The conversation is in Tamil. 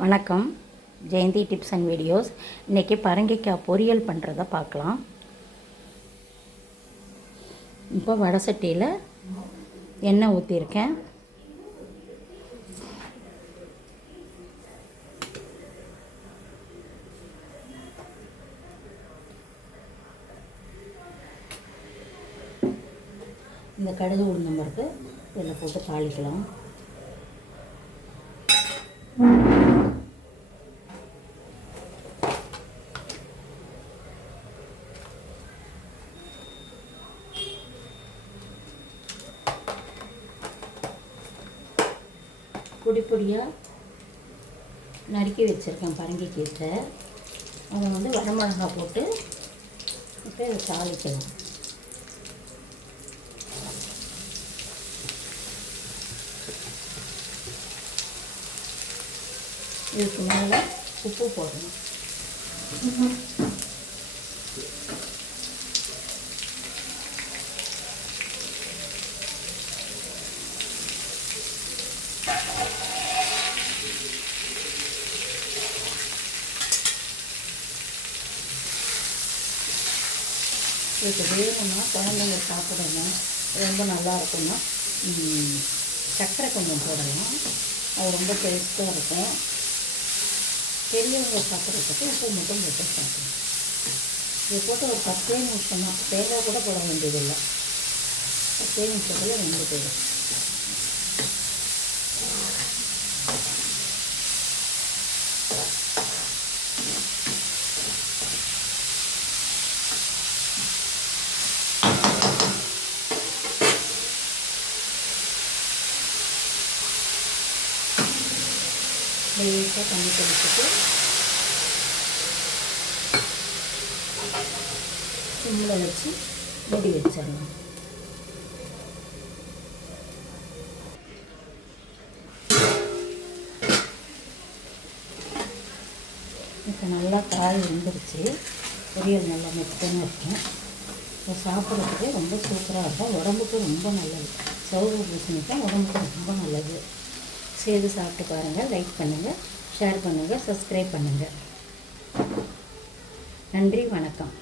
வணக்கம். Jayanthi tips and videos. இன்றைக்கி பரங்கிக்காய் பொரியல் பண்ணுறத பார்க்கலாம். இப்போ வடை சட்டியில் எண்ணெய் ஊற்றிருக்கேன். இந்த கடுகு உளுந்தம் பருப்பு இதில் போட்டு தாளிக்கலாம். பொடி பொடியாக நறுக்கி வச்சுருக்கேன் பரங்கிக்கீரை. அதை வரமிளகா போட்டு இப்போ இதை தாளிக்கலாம். இதுக்கு மேலே உப்பு போடணும். இதுக்கு வேணும்னா குழந்தைங்க சாப்பிடணும், ரொம்ப நல்லா இருக்கும்னா சர்க்கரை கொஞ்சம் போடலாம். அது ரொம்ப டேஸ்ட்டாக இருக்கும். பெரியவங்க சாப்பிட்றதுக்கு உப்பு மட்டும் போட்டு சாப்பிடணும். இது போட்டு ஒரு 10 நிமிஷம் தான், தேங்காய் கூட போட வேண்டியதில்லை. 10 நிமிஷத்தில் வெந்து போயிடும். லேசாக தண்ணி தெளிச்சுட்டு சிம்மில் வச்சு மூடி வச்சிடலாம். இப்போ நல்லா காய் வெந்துருச்சு. பொரியல் நல்லா மெத்தமாக இருக்கும். இப்போ சாப்பிட்றதுக்கு ரொம்ப சூப்பராக இருக்கும். உடம்புக்கு ரொம்ப நல்லது. சௌர பூசணிக்காய் உடம்புக்கு ரொம்ப நல்லது. செய்து சாப்பிட்டு பாருங்கள். லைக் பண்ணுங்கள், ஷேர் பண்ணுங்கள், சப்ஸ்கிரைப் பண்ணுங்கள். நன்றி, வணக்கம்.